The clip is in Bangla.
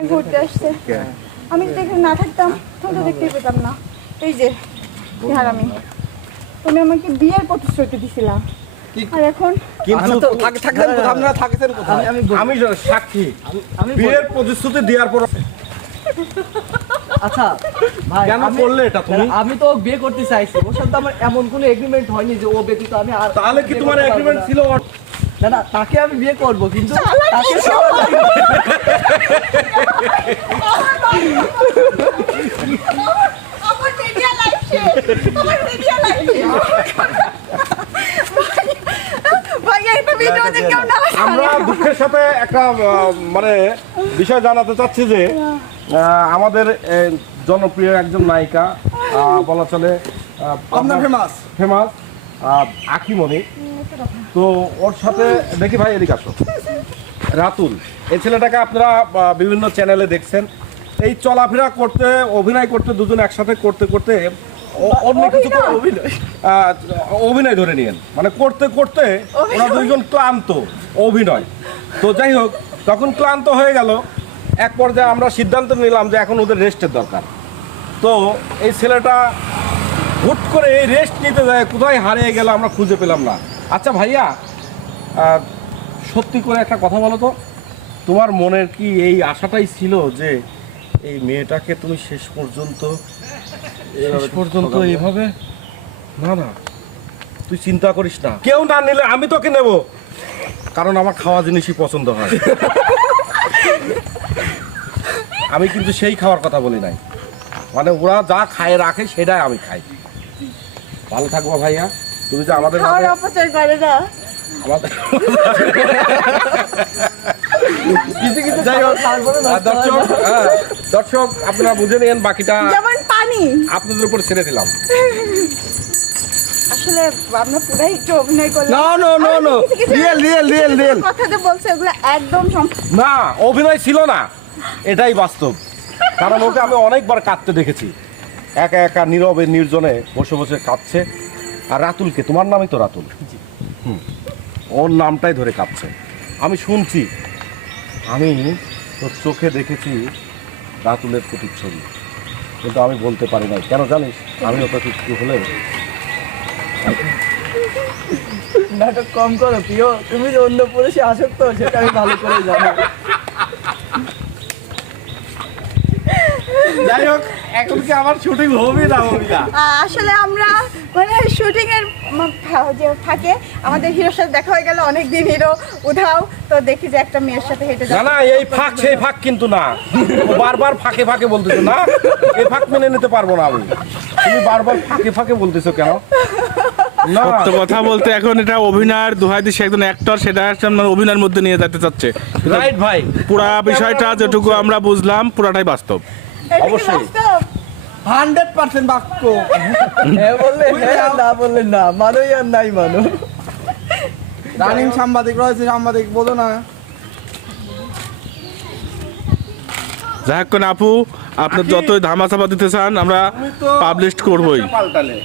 ঘুরতে আসছে। আমি যদি এখানে না থাকতাম তাহলে তো দেখতেই পেতাম না। এই যে আমি। তুমি আমাকে বিয়ের প্রতিশ্রুতি দিছিলা। আর এখন? কিন্তু থাক- কোথায়? আপনারা থাকতেন কোথায়? আমি সাক্ষী। বিয়ের প্রতিশ্রুতি দেওয়ার পর আচ্ছা ভাই কেন আমি- করলে এটা তুমি? আমি তো বিয়ে করতে চাইছি। ওর সাথে আমার এমন কোনো এগ্রিমেন্ট হয়নি যে ও ব্যতীত আমি আর তাহলে কি তোমার এগ্রিমেন্ট ছিল? না না তাকে আমি বিয়ে করব কিন্তু তাকে আমার দুঃখের সাথে একটা মানে বিষয় জানাতে চাচ্ছি যে আমাদের জনপ্রিয় একজন নায়িকা বলা চলে আপনার ফেমাস ফেমাস আখিমণি তো ওর সাথে দেখি ভাই এদিকে আসো। রাতুল এই ছেলেটাকে আপনারা বিভিন্ন চ্যানেলে দেখছেন। এই চলাফেরা করতে অভিনয় করতে দুজন একসাথে করতে করতে অন্য কিছু অভিনয়? অভিনয়। ধরে নিয়েন। মানে করতে করতে ওরা দুইজন ক্লান্ত অভিনয়। তো যাই হোক তখন ক্লান্ত হয়ে গেল এক পর্যায়ে আমরা সিদ্ধান্ত নিলাম যে এখন ওদের রেস্টের দরকার। তো এই ছেলেটা হুট করে এই রেস্ট নিতে যায় কোথায় হারিয়ে গেল আমরা খুঁজে পেলাম না। আচ্ছা ভাইয়া সত্যি করে একটা কথা বলো তো। তোমার মনের কি এই আশাটাই ছিল যে এই মেয়েটাকে তুমি শেষ পর্যন্ত শেষ পর্যন্ত এইভাবে না না। তুই চিন্তা করিস না। কেউ না নিলে আমি তোকে নেব। কারণ আমার খাওয়া জিনিসই পছন্দ হয়। আমি কিন্তু সেই খাওয়ার কথা বলি নাই। মানে ওরা যা খায় রাখে সেটাই আমি খাই। ভালো থাকব ভাইয়া। তুমি যে আমাদের খাওয়ার অপচয় করে না। আমাদের কিছু কিছু যাই হোক দর্শক হ্যাঁ, দর্শক আপনারা বুঝে নিন বাকিটা যেমন পানি। আপনাদের উপর ছেড়ে দিলাম। আসলে আমরা পুরাই একটু অভিনয় করলাম। no. কিছু কিছু Real, real, real, real. কথা যে বলছে ওগুলো একদম না অভিনয় ছিল না। এটাই বাস্তব। কারণ ওকে আমি অনেকবার কাঁদতে দেখেছি। একা একা নীরবে নির্জনে বসে বসে কাঁদছে। আর রাতুলকে? তোমার নামই তো রাতুল। হুম, ওর নামটাই ধরে কাঁপছে। আমি শুনছি। আমি তোর চোখে দেখেছি রাতুলের প্রতিচ্ছবি কিন্তু আমি বলতে পারি নাই। কেন জানিস? আমি ওকে একটু হলে নাটক কম করো প্রিয়। তুমি যে অন্য পুরুষে আসক্ত সেটা আমি ভালো করে জানি। যাই হোক এখন কি আমার শুটিং হবে না হবে না? আসলে আমরা মানে শুটিং এর যে থাকে আমাদের হিরোর সাথে দেখা হয়ে গেল অনেক দিন হিরো উধাও। তো দেখি যে একটা মেয়ের সাথে হেঁটে না যাচ্ছে। না এই ফাঁক সেই ফাঁক কিন্তু না। বারবার ফাঁকে ফাঁকে বলতেছো না এই ফাঁক মেনে নিতে পারব না আমি। তুমি বারবার ফাঁকে ফাঁকে বলতেছো কেন? না। সত্য কথা বলতে এখন এটা অভিনয়ের দোহাই দিচ্ছে একজন অ্যাক্টর সেটা একটা মানে অভিনয়ের মধ্যে নিয়ে যেতে চাচ্ছে। রাইট ভাই। পুরা বিষয়টা যেটুকু আমরা বুঝলাম পুরাটাই বাস্তব। অবশ্যই। হান্ড্রেড পার্সেন্ট বাক্য। হ্যাঁ বললে হ্যাঁ আর না বললে না মানুই আর নাই মানুষ রানিং সাংবাদিক রয়েছে সাংবাদিক বলো না। যাই হোক করে আপু আপনি যতই ধামাচাপা দিতে চান আমরা পাবলিশ করবই। পাল্টালে।